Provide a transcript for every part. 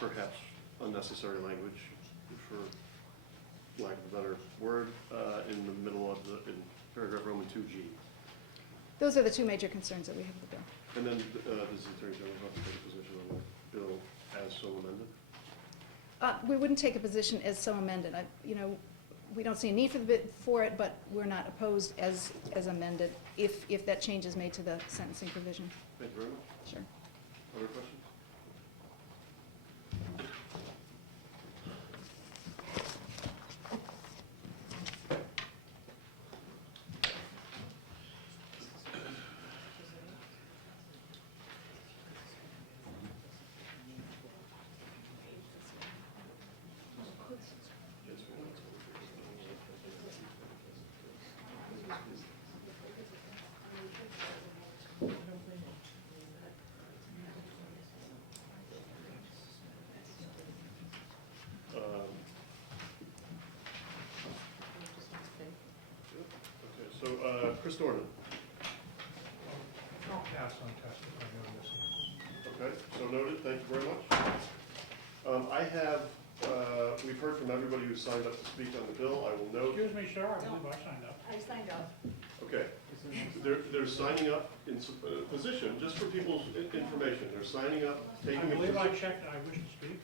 perhaps unnecessary language, for lack of a better word, in the middle of in paragraph Roman 2G. Those are the two major concerns that we have with the bill. And then does the Attorney General have to take a position on the bill as so amended? We wouldn't take a position as so amended. We don't see a need for it, but we're not opposed as amended if that change is made to the sentencing provision. Thank you very much. Sure. Other questions? Chris Dornan. I'll pass on testifying on this. Okay, so noted. Thank you very much. We've heard from everybody who signed up to speak on the bill. I will note. Excuse me, sir, I believe I signed up. I signed up. Okay. They're signing up in position, just for people's information. They're signing up, taking I a believe I position. checked and I wish to speak.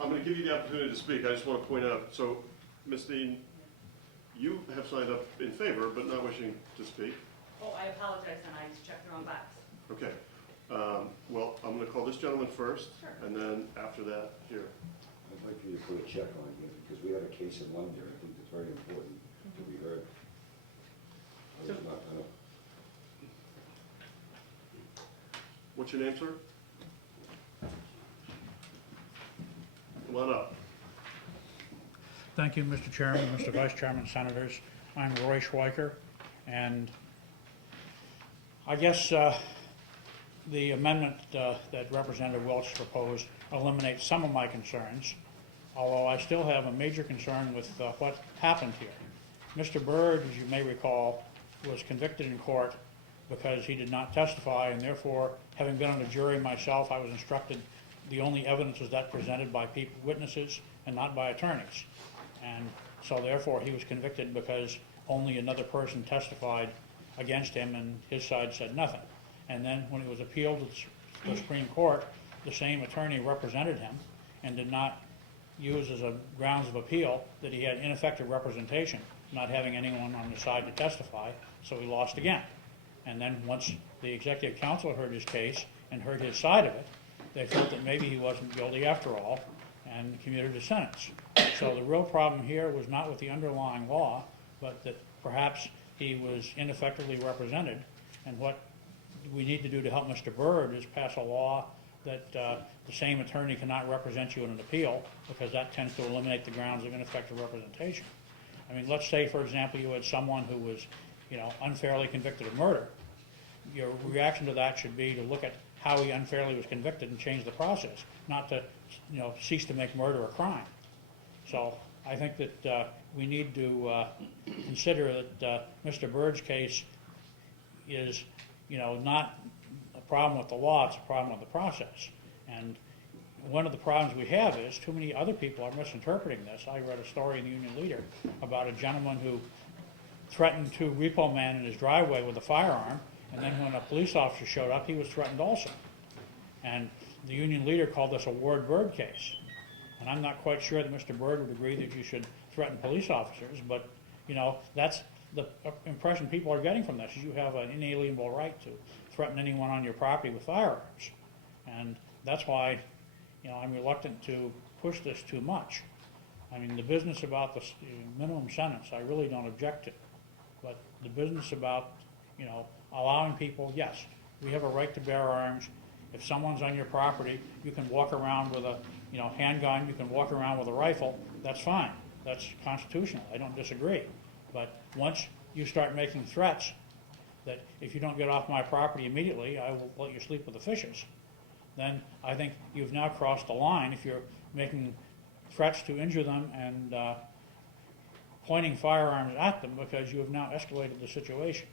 I'm going to give you the opportunity to speak. I just want to point out, so, Ms. Dean, you have signed up in favor, but not wishing to speak. Oh, I apologize, and I checked the wrong box. Okay. Well, I'm going to call this gentleman first, Sure. and then after that, here. I'd like for you to put a check on here, because we have a case in London, I think it's very important to be heard. I was not gonna- What's your name, sir? Come on up. Thank you, Mr. Chairman, Mr. Vice Chairman, Senators. I'm Roy Schweiker, and I guess the amendment that Representative Welch proposed eliminates some of my concerns, although I still have a major concern with what happened here. Mr. Byrd, as you may recall, was convicted in court because he did not testify, and therefore, having been on the jury myself, I was instructed the only evidence was that presented by witnesses and not by attorneys. And so therefore, he was convicted because only another person testified against him and his side said nothing. And then when it was appealed to the Supreme Court, the same attorney represented him and did not use as a grounds of appeal that he had ineffective representation, not having anyone on the side to testify, so he lost again. And then once the executive council heard his case and heard his side of it, they felt that maybe he wasn't guilty after all and commuted a sentence. So the real problem here was not with the underlying law, but that perhaps he was ineffectively represented. And what we need to do to help Mr. Byrd is pass a law that the same attorney cannot represent you in an appeal, because that tends to eliminate the grounds of ineffective representation. I mean, let's say, for example, you had someone who was, unfairly convicted of murder. Your reaction to that should be to look at how he unfairly was convicted and change the process, not to, cease to make murder a crime. So I think that we need to consider that Mr. Byrd's case is, not a problem with the law, it's a problem with the process. And one of the problems we have is too many other people are misinterpreting this. I read a story in the Union Leader about a gentleman who threatened to repo man in his driveway with a firearm, and then when a police officer showed up, he was threatened also. And the Union Leader called this a Ward Byrd case. And I'm not quite sure that Mr. Byrd would agree that you should threaten police officers, but, that's the impression people are getting from this, is you have an inalienable right to threaten anyone on your property with firearms. And that's why, I'm reluctant to push this too much. I mean, the business about the minimum sentence, I really don't object to. But the business about, allowing people, yes, we have a right to bear arms. If someone's on your property, you can walk around with a, handgun, you can walk around with a rifle, that's fine. That's constitutional, I don't disagree. But once you start making threats that if you don't get off my property immediately, I will let you sleep with the fishes, then I think you've now crossed the line if you're making threats to injure them and pointing firearms at them, because you have now escalated the situation.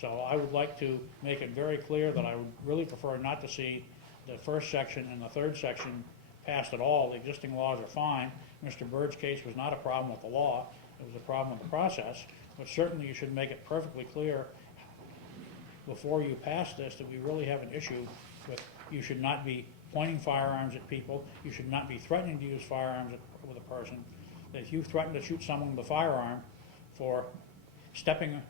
So I would like to make it very clear that I would really prefer not to see the first section and the third section passed at all. The existing laws are fine. Mr. Bird's case was not a problem with the law, it was a problem with the process, but certainly you should make it perfectly clear before you pass this that we really have an issue with, you should not be pointing firearms at people, you should not be threatening to use firearms with a person, that if you threaten to shoot someone with a firearm for stepping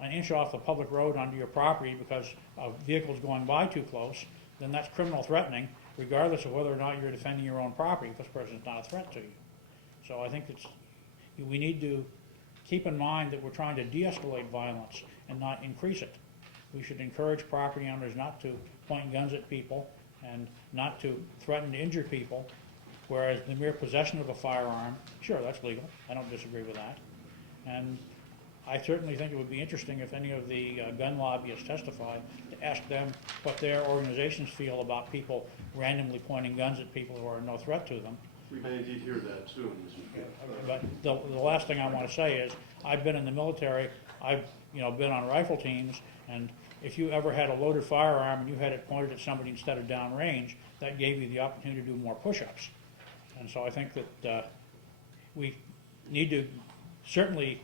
an inch off the public road onto your property because a vehicle's going by too close, then that's criminal threatening, regardless of whether or not you're defending your own property, if this person's not a threat to you. So I think we need to keep in mind that we're trying to de-escalate violence and not increase it. We should encourage property owners not to point guns at people and not to threaten to injure people, whereas the mere possession of a firearm, sure, that's legal. I don't disagree with that. And I certainly think it would be interesting if any of the gun lobbyists testified to ask them what their organizations feel about people randomly pointing guns at people who are no threat to them. We may indeed hear that soon, Mr. Chair. But the last thing I want to say is, I've been in the military, I've been on rifle teams, and if you ever had a loaded firearm and you had it pointed at somebody instead of downrange, that gave you the opportunity to do more push-ups. And so I think that we need to certainly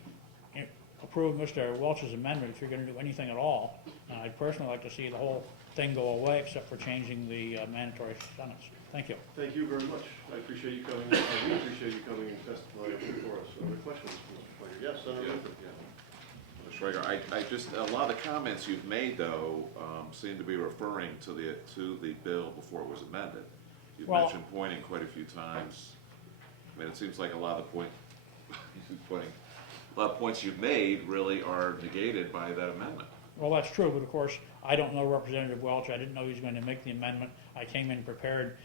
approve Mr. Welch's amendment if you're going to do anything at all. And I'd personally like to see the whole thing go away except for changing the mandatory sentence. Thank you. Thank you very much. I appreciate you coming, we appreciate you coming and testifying for us. Other questions, Mr. Schweiger? Yes, Senator Winfrey. Mr. Schweiger, I just, a lot of the comments you've made, though, seem to be referring to the bill before it was amended. You've mentioned pointing quite a few times. I mean, it seems like a lot of the points you've made really are negated by that amendment. Well, that's true, but of course, I don't know Representative Welch. I didn't know he was going to make the amendment. I came in prepared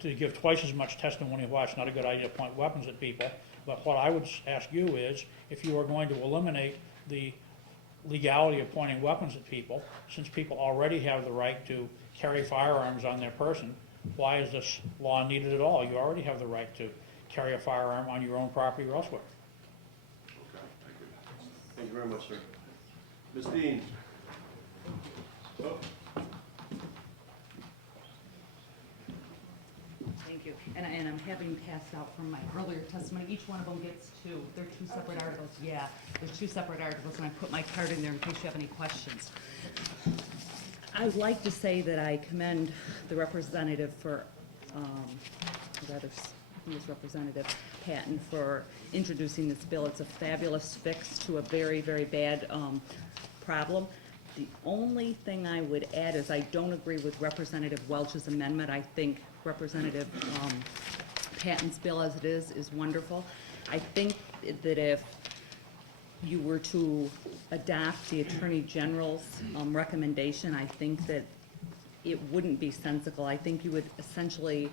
to give twice as much testimony. Well, it's not a good idea to point weapons at people. But what I would ask you is, if you are going to eliminate the legality of pointing weapons at people, since people already have the right to carry firearms on their person, why is this law needed at all? You already have the right to carry a firearm on your own property or elsewhere. Okay, thank you. Thank you very much, sir. Ms. Dean? Oh, Thank you. And I'm having passed out from my earlier testimony. Each one of them gets two. They're two separate articles. Yeah, there's two separate articles, and I put my card in there in case you have any questions. I would like to say that I commend the representative for, I think it's Representative Patton, for introducing this bill. It's a fabulous fix to a very, very bad problem. The only thing I would add is I don't agree with Representative Welch's amendment. I think Representative Patton's bill as it is wonderful. I think that if you were to adopt the Attorney General's recommendation, I think that it wouldn't be sensible. I think you would essentially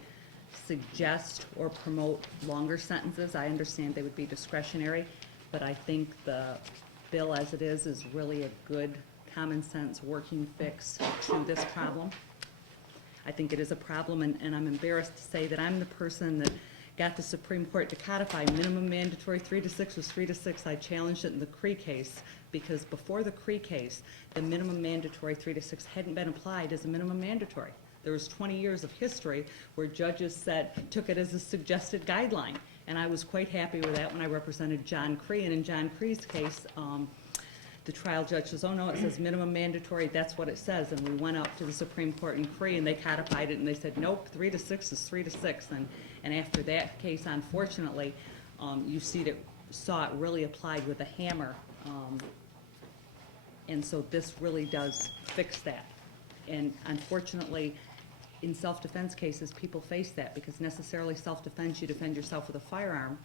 suggest or promote longer sentences. I understand they would be discretionary, but I think the bill as it is really a good, common sense working fix to this problem. I think it is a problem, and I'm embarrassed to say that I'm the person that got the Supreme Court to codify minimum mandatory 3 to 6 was 3 to 6. I challenged it in the Cree case because before the Cree case, the minimum mandatory 3 to 6 hadn't been applied as a minimum mandatory. There was 20 years of history where judges took it as a suggested guideline, and I was quite happy with that when I represented John Cree. And in John Cree's case, the trial judge says, oh no, it says minimum mandatory, that's what it says. And we went up to the Supreme Court in Cree and they codified it and they said, nope, 3 to 6 is 3 to 6. And after that case, unfortunately, you saw it really applied with a hammer. And so this really does fix that. And unfortunately, in self-defense cases, people face that because necessarily self-defense, you defend yourself with a firearm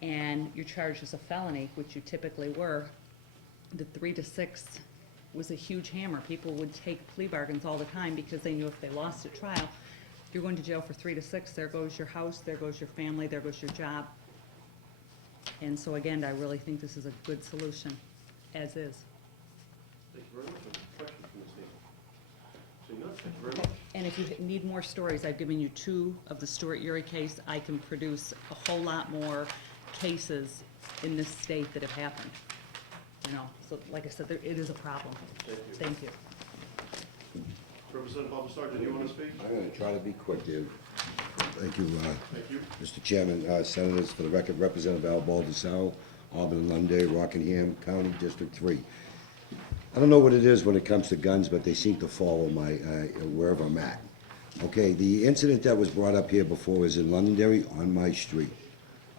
and you're charged as a felony, which you typically were. The 3 to 6 was a huge hammer. People would take plea bargains all the time because they knew if they lost at trial, you're going to jail for 3 to 6, there goes your house, there goes your family, there goes your job. And so again, I really think this is a good solution, as is. thank you very much. Questions from Ms. Dean? Seeing none, thank you very much. And if you need more stories, I've given you 2 of the Stewart-Uri case. I can produce a whole lot more cases in this state that have happened. You know, so like I said, it is a problem. Thank you. Thank you. Very Representative Baldessar, did you want to speak? I'm gonna try to be quick, Dave. Thank you, Thank you. Mr. Chairman, Senators, for the record, Representative Al Baldessaro, Auburn and London, Rockingham County, District 3. I don't know what it is when it comes to guns, but they seem to follow my, wherever I'm at. Okay, the incident that was brought up here before is in Londonderry on my street,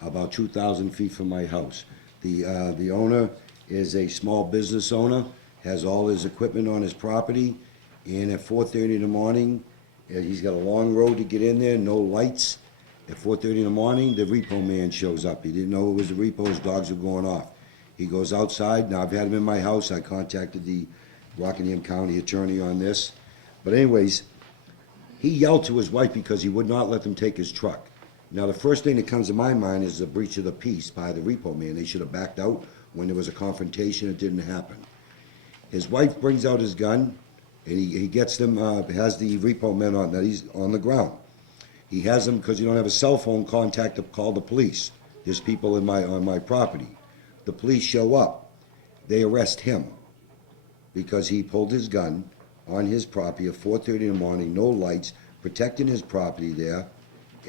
about 2,000 feet from my house. The owner is a small business owner, has all his equipment on his property, and at 4:30 in the morning, he's got a long road to get in there, no lights. At 4:30 in the morning, the repo man shows up. He didn't know it was the repo, his dogs were going off. He goes outside, now I've had him in my house, I contacted the Rockingham County attorney on this. But anyways, he yelled to his wife because he would not let them take his truck. Now, the first thing that comes to my mind is the breach of the peace by the repo man. They should have backed out when there was a confrontation, it didn't happen. His wife brings out his gun, and he gets them, has the repo man on, that he's on the ground. He has them, because you don't have a cell phone contact, to call the police. There's people on my property. The police show up. They arrest him because he pulled his gun on his property at 4:30 in the morning, no lights, protecting his property there,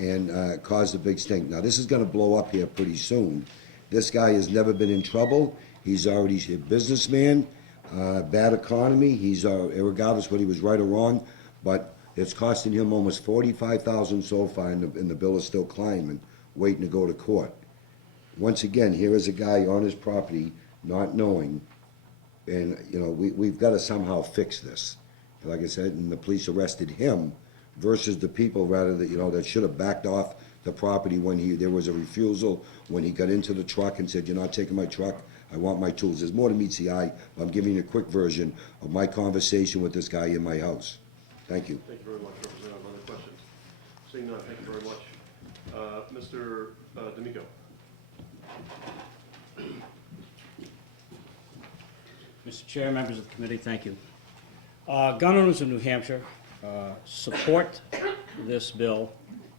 and caused a big stink. Now, this is going to blow up here pretty soon. This guy has never been in trouble. He's already a businessman, bad economy. He's, regardless whether he was right or wrong, but it's costing him almost $45,000 so far, and the bill is still climbing, waiting to go to court. Once again, here is a guy on his property not knowing, and, you know, we've got to somehow fix this. Like I said, and the police arrested him versus the people, rather, that, you know, that should have backed off the property when there was a refusal, when he got into the truck and said, "You're not taking my truck, I want my tools." There's more to meets the eye. I'm giving you a quick version of my conversation with this guy in my house. Thank you. Thank you very much, Representative. Other questions? Seeing none, thank you very much. Mr. D'Amico. Mr. Chair, members of the committee, thank you. Gun owners in New Hampshire support this bill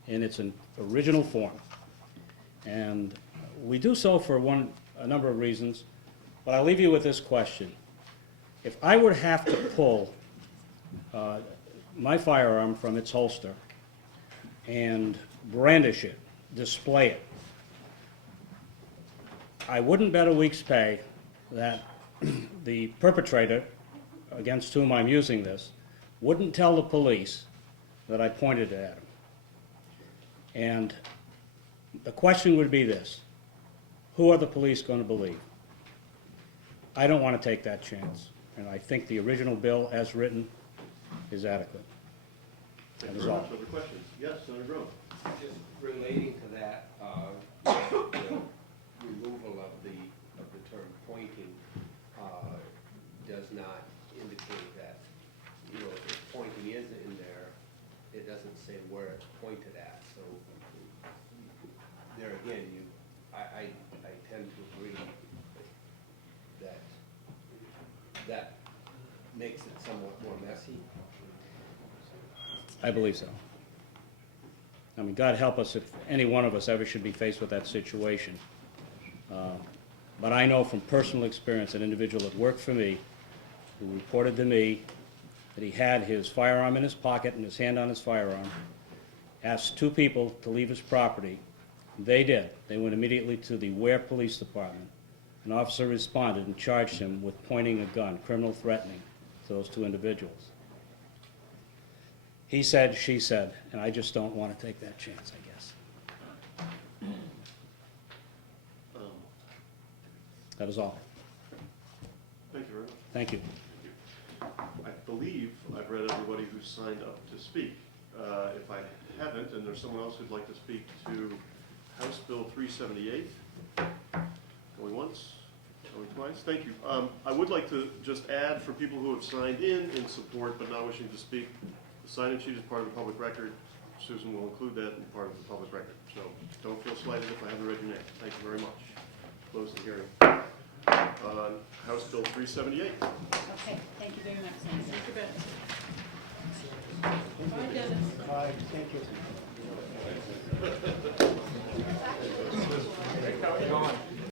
in its original form. And we do so for a number of reasons, but I'll leave you with this question. If I would have to pull my firearm from its holster and brandish it, display it, I wouldn't bet a week's pay that the perpetrator against whom I'm using this wouldn't tell the police that I pointed it at him. And the question would be this: who are the police going to believe? I don't want to take that chance, and I think the original bill as written is adequate. Thank That you is very all. much. Other questions? Yes, Senator Grove. Just relating to that, the removal of the term pointing does not indicate that, you know, if pointing is in there, it doesn't say where it's pointed at. So there again, I tend to agree that makes it somewhat more messy. I believe so. I mean, God help us if any one of us ever should be faced with that situation. But I know from personal experience, an individual that worked for me, who reported to me that he had his firearm in his pocket and his hand on his firearm, asked two people to leave his property. They did. They went immediately to the Ware Police Department. An officer responded and charged him with pointing a gun, criminal threatening, to those two individuals. He said, she said, and I just don't want to take that chance, I guess. That is all. Thank you very much. Thank you. I believe I've read everybody who signed up to speak. If I haven't, and there's someone else who'd like to speak to House Bill 378, going once, going twice, thank you. I would like to just add, for people who have signed in support but not wishing to speak, the sign-in sheet is part of the public record. Susan will include that in part of the public record. So don't feel slighted if I haven't read your name. Thank you very much. Close the hearing. House Bill 378. Okay, thank you very much, Senator. Thank you, Bye, Dennis. Bye, thank you. How are you going?